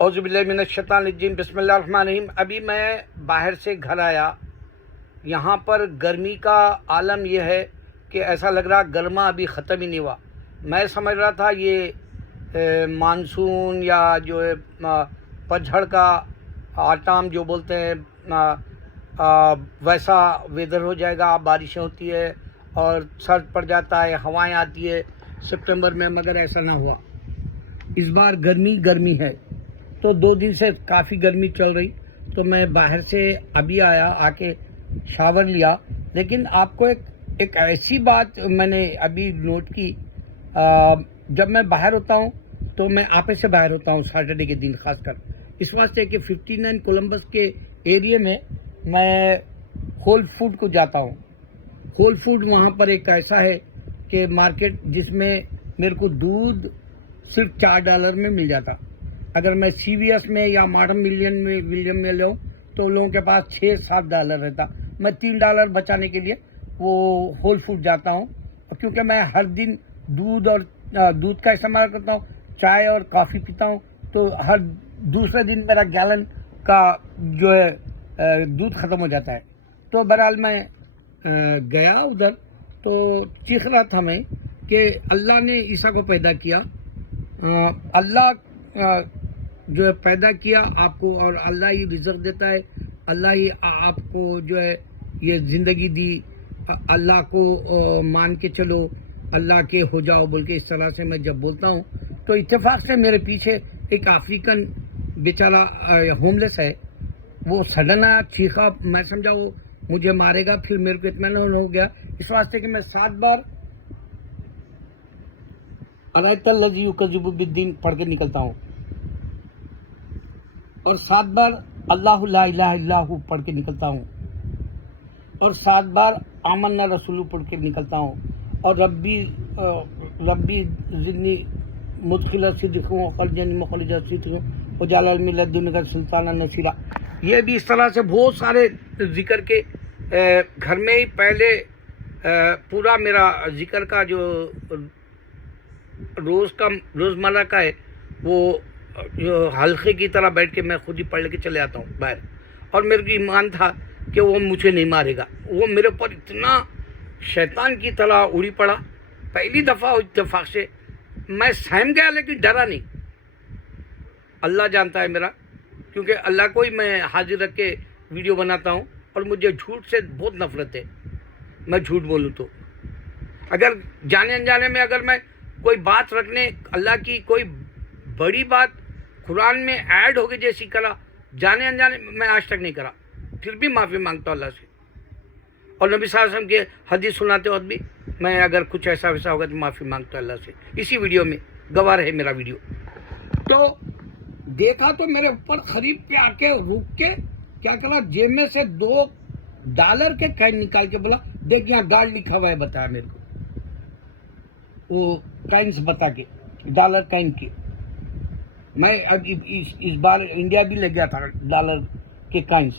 औज़ुबिल्लाहिमिनश्शैतानिर्रजीम बिस्मिल्लाहिर्रहमानिर्रहीम। अभी मैं बाहर से घर आया। यहाँ पर गर्मी का आलम यह है कि ऐसा लग रहा गर्मा अभी ख़त्म ही नहीं हुआ। मैं समझ रहा था ये मानसून या जो है पतझड़ का आटाम जो बोलते हैं वैसा वेदर हो जाएगा। बारिशें होती है और सर्द पड़ जाता है, हवाएं आती है सितंबर में, मगर ऐसा ना हुआ। इस बार गर्मी है। तो 2 दिन से काफ़ी गर्मी चल रही, तो मैं बाहर से अभी आया, आके शावर लिया। लेकिन आपको एक ऐसी बात मैंने अभी नोट की, जब मैं बाहर होता हूँ तो मैं आपे से बाहर होता हूँ सैटरडे के दिन, खासकर इस वास्ते कि 59 कोलंबस के एरिया में मैं होल फूड को जाता हूँ। होल फूड वहाँ पर एक ऐसा है कि मार्केट जिसमें मेरे को दूध सिर्फ $4 में मिल जाता। अगर मैं CVS में या मॉडर्न विलियम में लूँ तो लोगों के पास $6-7 रहता। मैं $3 बचाने के लिए वो होल फूड जाता हूँ, क्योंकि मैं हर दिन दूध का इस्तेमाल करता हूँ, चाय और कॉफ़ी पीता हूँ। तो हर दूसरे दिन मेरा गैलन का जो है दूध ख़त्म हो जाता है। तो बहरहाल मैं गया उधर, तो चीख रहा था मैं कि अल्लाह ने ईसा को पैदा किया। अल्लाह जो है पैदा किया आपको, और अल्लाह ही रिजर्व देता है। अल्लाह ही आपको जो है ये ज़िंदगी दी। अल्लाह को मान के चलो, अल्लाह के हो जाओ बोल के इस तरह से मैं जब बोलता हूँ, तो इत्तेफाक से मेरे पीछे एक अफ्रीकन बेचारा होमलेस है। वो सडन आया, चीखा, मैं समझा वो मुझे मारेगा। फिर मेरे को इत्मीनान हो गया, इस वास्ते कि मैं 7 बार अरायतल्लज़ी युकज़्ज़िबु बिद्दीन पढ़ के निकलता हूँ, और 7 बार अल्लाहु ला इलाहा इल्लहु पढ़ के निकलता हूँ, और 7 बार आमन्ना रसूलु पढ़ के निकलता हूँ, और रब्बी ज़िदनी मुदखिला सिद्क़िन व अख़रिजनी मुख़रिजा सिद्क़िन व जअल मिन लदुन्का सुल्तानन नसीरा। ये भी इस तरह से बहुत सारे जिक्र के घर में ही पहले पूरा मेरा जिक्र का जो रोज़मर्रा का है, वो जो हल्के की तरह बैठ के मैं खुद ही पढ़ के चले आता हूँ बाहर। और मेरे को ईमान था कि वो मुझे नहीं मारेगा। वो मेरे पर इतना शैतान की तरह उड़ी पड़ा। पहली दफ़ा इत्तेफाक से मैं सहम गया, लेकिन डरा नहीं। अल्लाह जानता है मेरा, क्योंकि अल्लाह को ही मैं हाजिर रख के वीडियो बनाता हूँ, और मुझे झूठ से बहुत नफरत है। मैं झूठ बोलूँ तो अगर जाने अनजाने में अगर मैं कोई बात रखने अल्लाह की कोई बड़ी बात कुरान में ऐड हो गई जैसी करा, जाने अनजाने मैं आज तक नहीं करा, फिर भी माफ़ी मांगता हूँ अल्लाह से। और नबी सल्लल्लाहु अलैहि वसल्लम के हदीस सुनाते वक्त भी मैं अगर कुछ ऐसा वैसा होगा तो माफ़ी मांगता हूँ अल्लाह से। इसी वीडियो में गवाह है मेरा वीडियो। तो देखा तो मेरे ऊपर खरीब पे आके रुक के क्या करा, जेब में से $2 के कॉइन निकाल के बोला, देख यहाँ गार्ड लिखा हुआ है, बताया मेरे को वो कॉइन्स बता के, $1 कॉइन के। मैं अब इस बार इंडिया भी ले गया था $1 के कॉइन्स,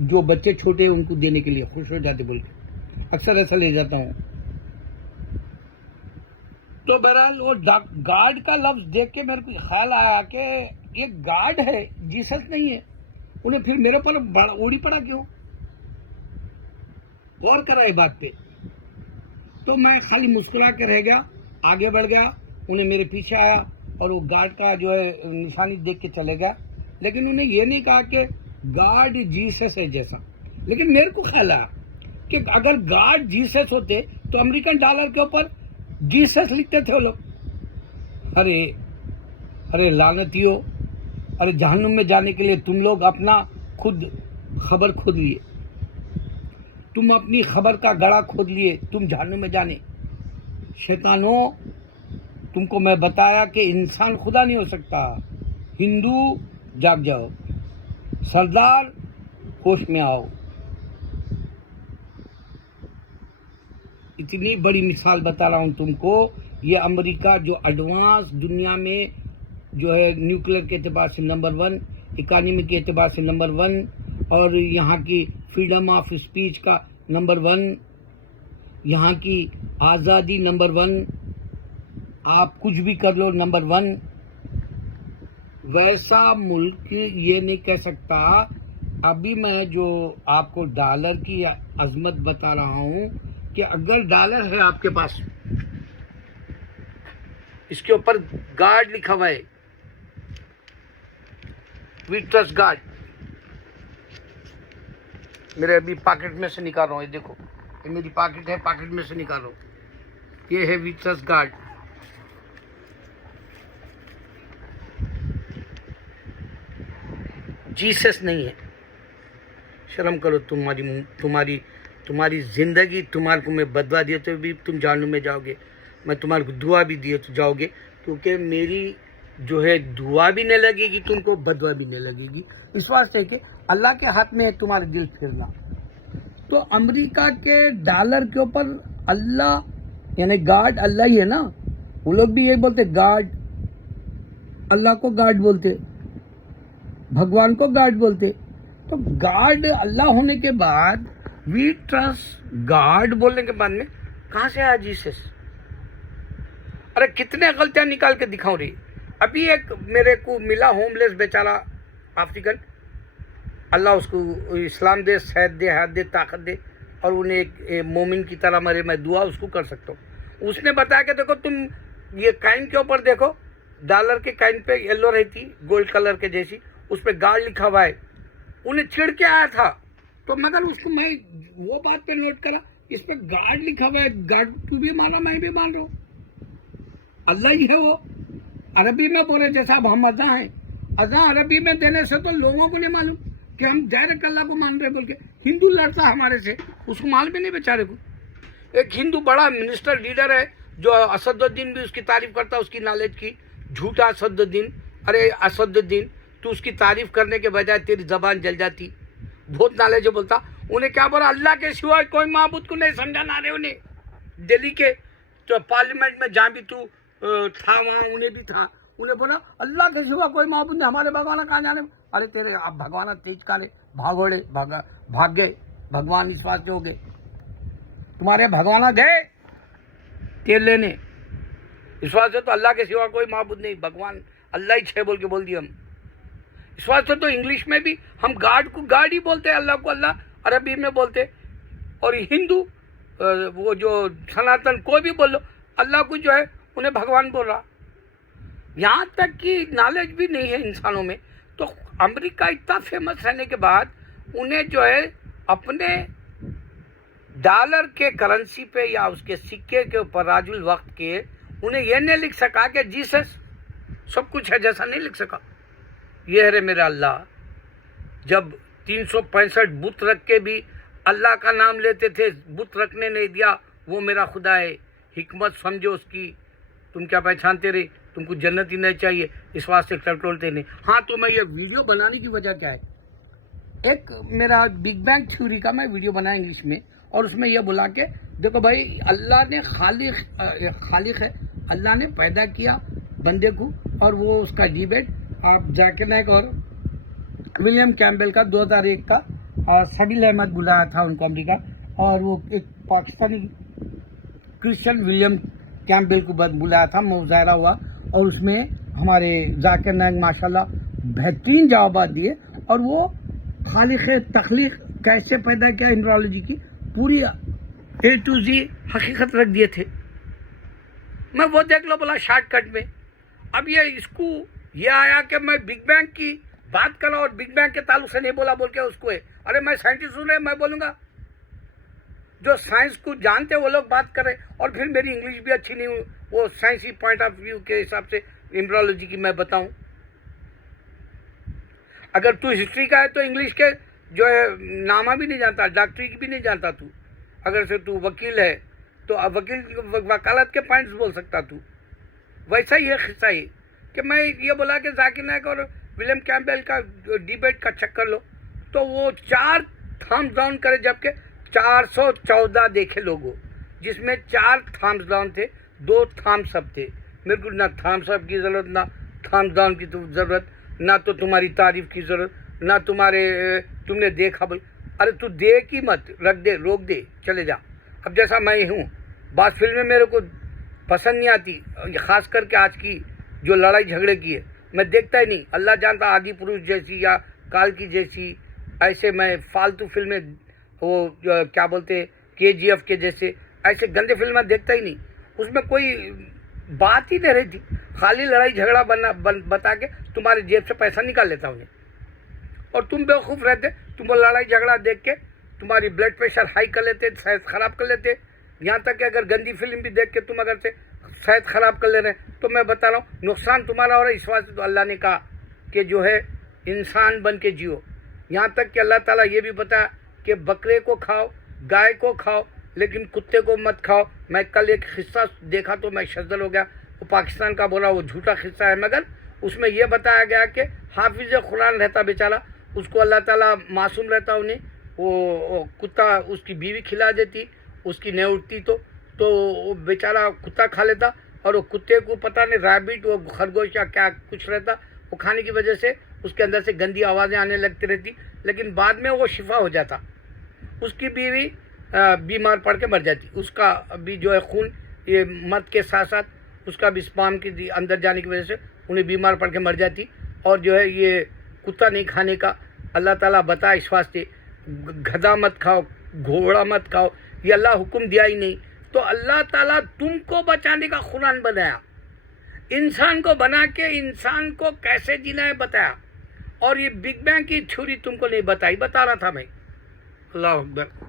जो बच्चे छोटे हैं उनको देने के लिए, खुश हो जाते बोल के अक्सर ऐसा ले जाता हूँ। तो बहरहाल वो गार्ड का लफ्ज देख के मेरे को ख्याल आया कि ये गार्ड है, जीसस नहीं है। उन्हें फिर मेरे पर उड़ी पड़ा क्यों, गौर करा ये बात पे। तो मैं खाली मुस्कुरा के रह गया, आगे बढ़ गया। उन्हें मेरे पीछे आया और वो गार्ड का जो है निशानी देख के चले गया, लेकिन उन्हें ये नहीं कहा कि गार्ड जीसस है जैसा। लेकिन मेरे को ख्याल आया कि अगर गार्ड जीसस होते तो अमेरिकन डॉलर के ऊपर जीसस लिखते थे वो लोग। अरे लानतियों, अरे जहन्नुम में जाने के लिए तुम लोग अपना खुद खबर खोद लिए, तुम अपनी खबर का गड़ा खोद लिए, तुम जहन्नुम में जाने। शैतानों, तुमको मैं बताया कि इंसान खुदा नहीं हो सकता। हिंदू जाग जाओ, सरदार होश में आओ। इतनी बड़ी मिसाल बता रहा हूँ तुमको। ये अमेरिका जो एडवांस दुनिया में जो है न्यूक्लियर के एतबार से नंबर 1, इकानमी के एतबार से नंबर 1, और यहाँ की फ्रीडम ऑफ स्पीच का नंबर 1, यहाँ की आज़ादी नंबर 1, आप कुछ भी कर लो नंबर 1। वैसा मुल्क ये नहीं कह सकता। अभी मैं जो आपको डॉलर की अजमत बता रहा हूँ कि अगर डॉलर है आपके पास, इसके ऊपर गार्ड लिखा हुआ है, वी ट्रस्ट गार्ड। मेरे अभी पॉकेट में से निकाल रहा हूँ, ये देखो, ये मेरी पॉकेट है, पॉकेट में से निकाल रहा हूँ, ये है वी ट्रस्ट गार्ड। जीसस नहीं है। शर्म करो, तुम्हारी जिंदगी, तुम्हारे को मैं बदवा दिए तो भी तुम जहन्नुम में जाओगे, मैं तुम्हारे को दुआ भी दिए तो जाओगे, क्योंकि मेरी जो है दुआ भी नहीं लगेगी तुमको, बदवा भी नहीं लगेगी। इस वास्ते कि अल्लाह के हाथ में है तुम्हारे दिल फिरना। तो अमेरिका के डॉलर के ऊपर अल्लाह यानी गार्ड अल्लाह ही है ना, वो लोग भी यही बोलते गार्ड, अल्लाह को गार्ड बोलते, भगवान को गार्ड बोलते। तो गार्ड अल्लाह होने के बाद वी ट्रस्ट गार्ड बोलने के बाद में कहां से आया जीसस? अरे कितने गलतियां निकाल के दिखाऊं रही। अभी एक मेरे को मिला होमलेस बेचारा अफ्रीकन, अल्लाह उसको इस्लाम दे, सेहत दे, हयात दे, ताकत दे, और उन्हें एक मोमिन की तरह मरे, मैं दुआ उसको कर सकता हूँ। उसने बताया कि देखो तुम ये काइन के ऊपर देखो, डॉलर के काइन पे येलो रहती, गोल्ड कलर के जैसी, उस पर गार्ड लिखा हुआ है। उन्हें चिढ़ के आया था, तो मगर उसको मैं वो बात पे नोट करा, इस पे गार्ड लिखा हुआ है, गार्ड तू भी माना मैं भी मान रहा हूँ, अल्लाह ही है वो। अरबी में बोले जैसा अब हम अज़ा हैं, अज़ा अरबी में देने से तो लोगों को नहीं मालूम कि हम डायरेक्ट अल्लाह को मान रहे बोल के। हिंदू लड़ता हमारे से, उसको मालूम भी नहीं बेचारे को। एक हिंदू बड़ा मिनिस्टर लीडर है जो असदुद्दीन भी उसकी तारीफ करता है, उसकी नॉलेज की। झूठा असदुद्दीन, अरे असदुद्दीन तू उसकी तारीफ करने के बजाय तेरी जबान जल जाती, बहुत नॉलेज है बोलता। उन्हें क्या बोला, अल्लाह के सिवाय कोई माबूद को नहीं समझा ना रहे उन्हें। दिल्ली के तो पार्लियामेंट में जहाँ भी तू था वहाँ उन्हें भी था, उन्हें बोला अल्लाह के सिवा कोई माबूद नहीं, हमारे भगवान कहाँ जाने। अरे तेरे आप भगवान तेज काले भागोड़े भाग गए, भगवान इस वास्ते हो गए, तुम्हारे भगवान गए तेल लेने, इस वास्ते तो अल्लाह के सिवा कोई माबूद नहीं, भगवान अल्लाह ही छे बोल के बोल दिया हम। इस वास्ते तो इंग्लिश में भी हम गार्ड को गार्ड ही बोलते हैं, अल्लाह को अल्लाह अरबी में बोलते। और हिंदू वो जो सनातन कोई भी बोल लो, अल्लाह को जो है उन्हें भगवान बोल रहा। यहाँ तक कि नॉलेज भी नहीं है इंसानों में। तो अमेरिका इतना फेमस रहने के बाद उन्हें जो है अपने डॉलर के करेंसी पे या उसके सिक्के के ऊपर राजुल वक्त के उन्हें यह नहीं लिख सका कि जीसस सब कुछ है, जैसा नहीं लिख सका। ये है रे मेरा अल्लाह। जब 365 बुत रख के भी अल्लाह का नाम लेते थे, बुत रखने नहीं दिया, वो मेरा खुदा है, हिकमत समझो उसकी। तुम क्या पहचानते रहे, तुमको जन्नत ही नहीं चाहिए, इस वास्ते टटोलते नहीं। हाँ, तो मैं ये वीडियो बनाने की वजह क्या है, एक मेरा बिग बैंग थ्योरी का मैं वीडियो बनाया इंग्लिश में, और उसमें यह बोला कि देखो भाई अल्लाह ने खालिक है, अल्लाह ने पैदा किया बंदे को, और वो उसका डिबेट आप जाकिर नाइक और विलियम कैम्पबेल का 2001 का, और सबील अहमद बुलाया था उनको अमेरिका, और वो एक पाकिस्तानी क्रिश्चियन विलियम कैम्पबेल को बुलाया था, मुजाहरा हुआ, और उसमें हमारे जाकिर नाइक माशाल्लाह बेहतरीन जवाब दिए, और वो खालिक तख्लीक कैसे पैदा किया, न्यूरोलॉजी की पूरी A to Z हकीकत रख दिए थे। मैं वो देख लो बोला शॉर्टकट में। अब ये इसको ये आया कि मैं बिग बैंग की बात कर रहा हूँ और बिग बैंग के ताल्लुक से नहीं बोला बोल के उसको है। अरे मैं साइंटिस्ट हूँ, मैं बोलूँगा, जो साइंस को जानते वो लोग बात कर रहे, और फिर मेरी इंग्लिश भी अच्छी नहीं हुई, वो साइंसी पॉइंट ऑफ व्यू के हिसाब से न्यूरोलॉजी की मैं बताऊँ। अगर तू हिस्ट्री का है तो इंग्लिश के जो है नामा भी नहीं जानता, डॉक्टरी की भी नहीं जानता तू। अगर से तू वकील है तो वकील वकालत के पॉइंट्स बोल सकता तू। वैसा ही है किस्सा है कि मैं ये बोला कि जाकिर नाइक और विलियम कैम्पबेल का डिबेट का चक्कर लो, तो वो 4 थम्स डाउन करे, जबकि 414 देखे लोगों, जिसमें 4 थम्स डाउन थे, 2 थम्स अप थे। मेरे को ना थम्स अप की ज़रूरत, ना थम्स डाउन की ज़रूरत, ना तो तुम्हारी तारीफ की ज़रूरत, ना तुमने देखा भाई। अरे तू देख ही मत, रख दे, रोक दे, चले जा। अब जैसा मैं हूँ, बात फिल्में मेरे को पसंद नहीं आती, ख़ास करके आज की जो लड़ाई झगड़े की है, मैं देखता ही नहीं। अल्लाह जानता, आदि पुरुष जैसी या काल की जैसी ऐसे मैं फालतू फिल्में, वो क्या बोलते KGF के जैसे ऐसे गंदे फिल्में देखता ही नहीं। उसमें कोई बात ही नहीं रहती, खाली लड़ाई झगड़ा बता के तुम्हारे जेब से पैसा निकाल लेता उन्हें, और तुम बेवकूफ़ रहते, तुम लड़ाई झगड़ा देख के तुम्हारी ब्लड प्रेशर हाई कर लेते, सेहत ख़राब कर लेते। यहाँ तक कि अगर गंदी फिल्म भी देख के तुम अगर से सेहत ख़राब कर ले रहे हैं तो मैं बता रहा हूँ नुकसान तुम्हारा हो रहा है। इस वजह से तो अल्लाह ने कहा कि जो है इंसान बन के जियो। यहाँ तक कि अल्लाह ताला ये भी बताया कि बकरे को खाओ, गाय को खाओ, लेकिन कुत्ते को मत खाओ। मैं कल एक किस्सा देखा तो मैं शज़ल हो गया, वो पाकिस्तान का बोला, वो झूठा किस्सा है, मगर उसमें यह बताया गया कि हाफिज़ कुरान रहता बेचारा, उसको अल्लाह ताला मासूम रहता, उन्हें वो कुत्ता उसकी बीवी खिला देती, उसकी नहीं उठती तो वो बेचारा कुत्ता खा लेता, और वो कुत्ते को पता नहीं रैबिट वो खरगोश या क्या कुछ रहता, वो खाने की वजह से उसके अंदर से गंदी आवाज़ें आने लगती रहती, लेकिन बाद में वो शिफा हो जाता। उसकी बीवी बीमार पड़ के मर जाती, उसका भी जो है खून ये मद के साथ साथ उसका भी स्पाम के अंदर जाने की वजह से उन्हें बीमार पड़ के मर जाती। और जो है ये कुत्ता नहीं खाने का अल्लाह ताला बता, इस वास्ते गधा मत खाओ, घोड़ा मत खाओ, ये अल्लाह हुक्म दिया ही नहीं। तो अल्लाह ताला तुमको बचाने का कुरान बनाया, इंसान को बना के इंसान को कैसे जीना है बताया, और ये बिग बैंग की थ्योरी तुमको नहीं बताई, बता रहा था मैं। अल्लाह अकबर।